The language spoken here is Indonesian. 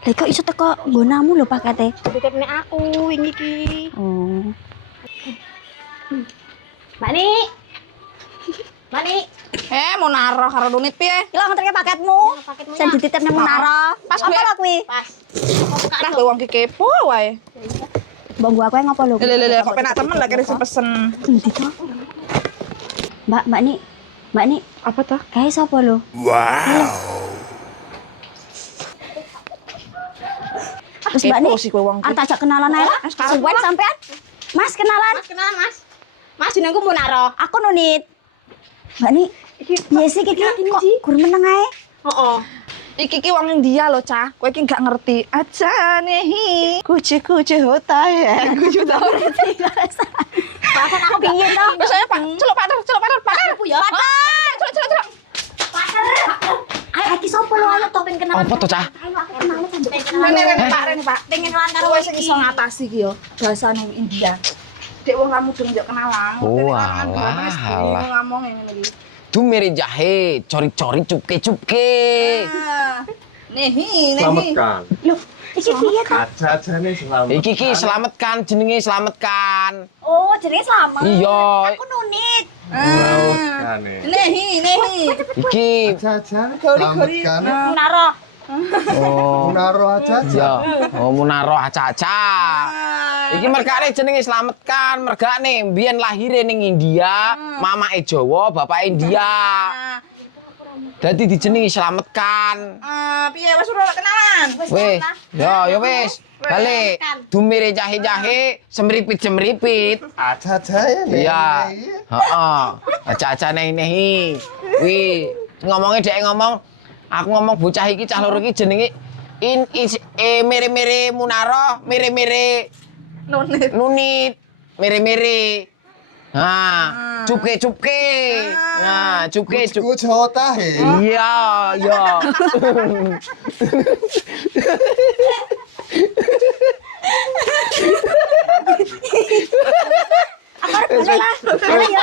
Lah kok iso teko nggonamu lho pakete. Titipne aku wingi iki. Oh. Mbak Ni. Mbak Ni. Mau naruh karo Nunit piye? Ilang ngeterke paketmu. Paketmu Sing dititipne Munara. Pas apa gue- lho kuwi? Pas. Lah kowe wong ki kepo wae. Mbok gua kowe ngopo lho? Lele kok penak temen lah kira pesen. Endi to? Mbak Ni. Mbak Ni, Apa toh? kae sapa lho? Terus Mbak Ni, Kepo sih kowe wong ki. tak ajak kenalan ae lah. sekarang Suwen lah. sampean. Mas kenalan. Mas kenalan, Mas. Mas jenengku Munara. Aku Nunit. Mbak Ni, iya sih kiki kok gur meneng ae. Heeh. Iki wong India lho, Cah. Kowe iki gak ngerti. Aja nehi. Kuce hota ya. Kuce tau. Pasan aku piye to? Biasanya Pak, celuk pater. Aku ya. Celuk. Ayo iki sapa lho ayo to pengen kenalan. Apa tuh, Cah? Ayo aku kenalan sampe. Rene, Pak. Pengen kenalan karo Kowe kowe sing iso ngatasi ki yo. Bahasa ning India. Dek wong kamu dong njok kenalan. Oh, alah. Ngomong ngene iki. Tu mere jahe, cori-cori cupke. Nehi. Selamatkan. Loh, iki piye to? Aja nih selamatkan. Iki ki selamatkan jenenge selamatkan. Oh, jenenge selamat. Iya. Aku Nunit. Selamatkan nih. Nehi. Iki Aja nih Gori-gori. selamatkan. Munara. oh Naruh aja. ya. Oh munaro aca-aca. Iki mergane jenenge selamatkan, mergane mbiyen lahire ning India, mamake Jawa, bapake India. Dadi dijenengi selamatkan. Piye wis ora kenalan? Wis, ya wis. Balik. Dumire jahe-jahe, semripit-semripit. Aja ya nih. Iya. Heeh. Aja-aja nehi. Wi, ngomongnya dhek ngomong, aku ngomong bocah iki cah loro iki jenenge mere-mere Munaro, mere-mere Nunit, mere-mere. Nah, cupke. Nah, cupke. Kuch hota hai. Iya, iya. Aku arep balik lah. Balik ya.